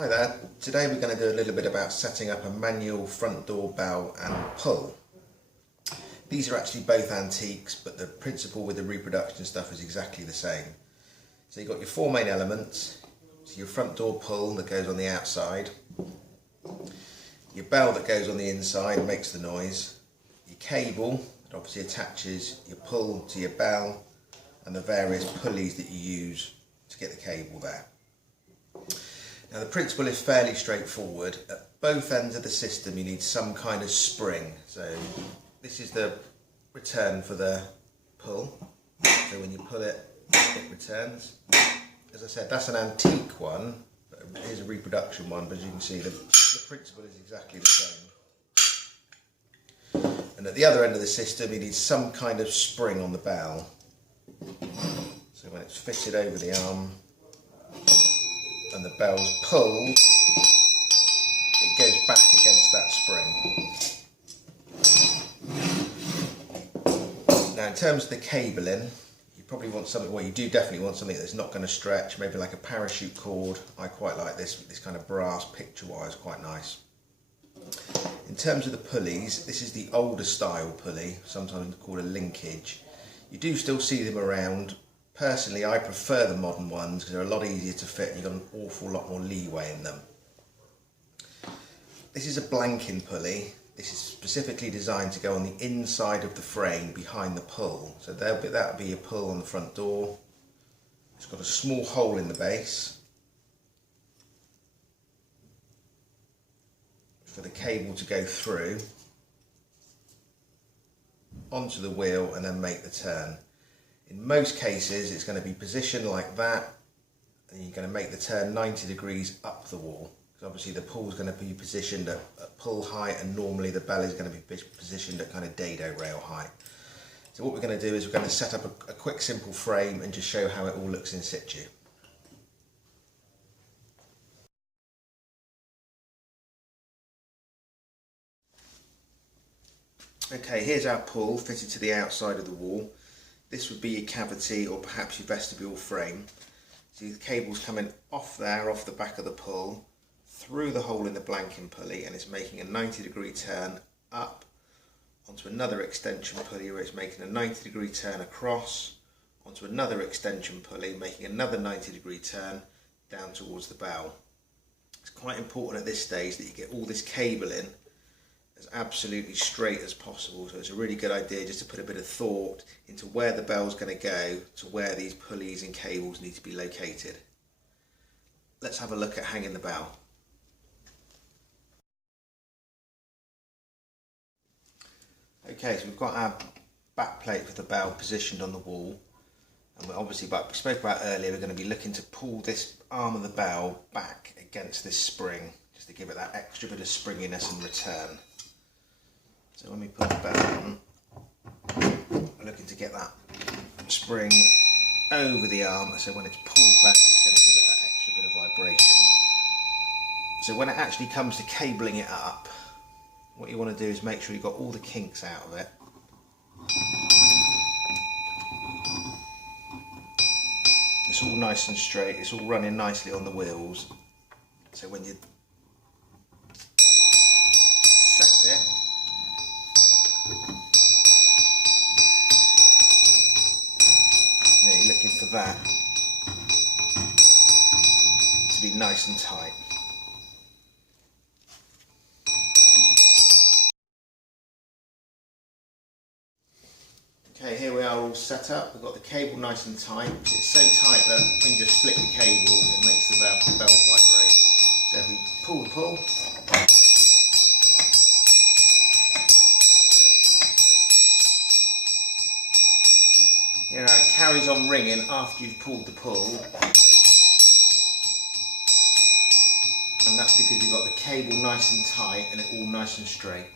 Hi there, today we're going to do a little bit about setting up a manual front door bell and pull. These are actually both antiques, but the principle with the reproduction stuff is exactly the same. So you've got your four main elements, so your front door pull that goes on the outside, your bell that goes on the inside and makes the noise, your cable that obviously attaches your pull to your bell, and the various pulleys that you use to get the cable there. Now the principle is fairly straightforward. At both ends of the system you need some kind of spring. So this is the return for the pull. So when you pull it, it returns. As I said, that's an antique one, but it is a reproduction one, but as you can see the principle is exactly the same. And at the other end of the system you need some kind of spring on the bell. So when it's fitted over the arm, and the bell's pulled, it goes back against that spring. Now in terms of the cabling, you probably want something, well you do definitely want something that's not going to stretch, maybe like a parachute cord. I quite like this kind of brass picture wire, is quite nice. In terms of the pulleys, this is the older style pulley, sometimes called a linkage. You do still see them around. Personally, I prefer the modern ones because they're a lot easier to fit and you've got an awful lot more leeway in them. This is a blanking pulley. This is specifically designed to go on the inside of the frame behind the pull. So that'll be your pull on the front door. It's got a small hole in the base for the cable to go through onto the wheel and then make the turn. In most cases it's going to be positioned like that, and you're going to make the turn 90 degrees up the wall. Because obviously the pull is going to be positioned at pull height, and normally the bell is going to be positioned at kind of dado rail height. So what we're going to do is we're going to set up a quick simple frame and just show how it all looks in situ. Okay, here's our pull fitted to the outside of the wall. This would be your cavity or perhaps your vestibule frame. So the cable's coming off there, off the back of the pull, through the hole in the blanking pulley, and it's making a 90-degree turn up onto another extension pulley where it's making a 90-degree turn across onto another extension pulley, making another 90-degree turn down towards the bell. It's quite important at this stage that you get all this cable in as absolutely straight as possible, so it's a really good idea just to put a bit of thought into where the bell's going to go to where these pulleys and cables need to be located. Let's have a look at hanging the bell. Okay, so we've got our back plate for the bell positioned on the wall, and we're obviously, like we spoke about earlier, we're going to be looking to pull this arm of the bell back against this spring just to give it that extra bit of springiness and return. So when we put the bell on, we're looking to get that spring over the arm, so when it's pulled back it's going to give it that extra bit of vibration. So when it actually comes to cabling it up, what you want to do is make sure you've got all the kinks out of it. It's all nice and straight, it's all running nicely on the wheels. So when you set it, you're looking for that to be nice and tight. Okay, here we are all set up. We've got the cable nice and tight. It's so tight that when you just flick the cable it makes the bell vibrate. So if we pull the pull, here it carries on ringing after you've pulled the pull, and that's because you've got the cable nice and tight and it all nice and straight.